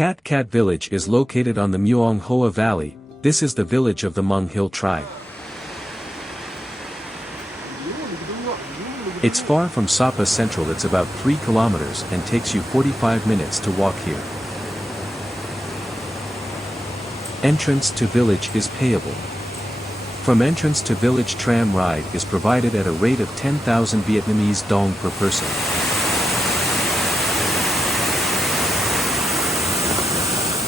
Cat Cat Village is located on the Muong Hoa Valley. This is the village of the Hmong Hill tribe. It's far from Sapa Central. It's about 3 kilometers and takes you 45 minutes to walk here. Entrance to village is payable. From entrance to village tram ride is provided at a rate of 10,000 Vietnamese dong per person.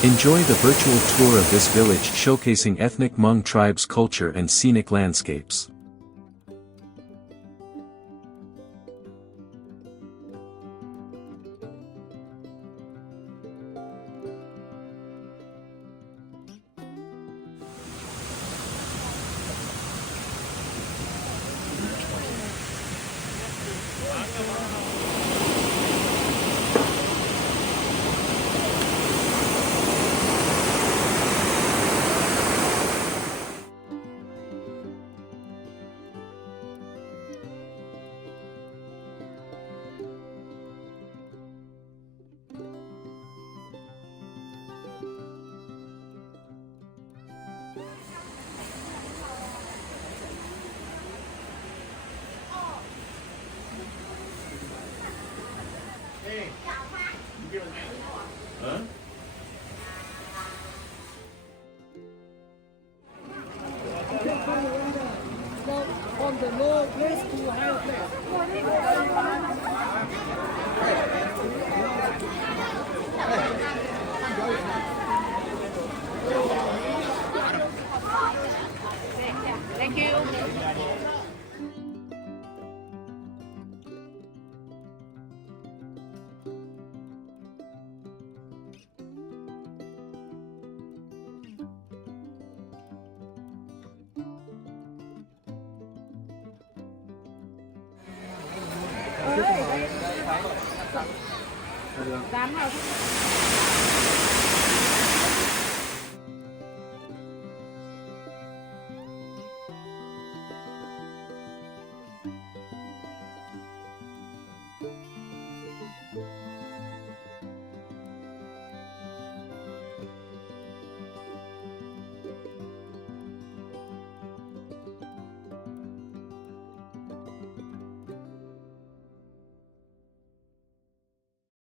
Enjoy the virtual tour of this village showcasing ethnic Hmong tribes' culture and scenic landscapes. From the low place to high place. Thank you. Dám rồi.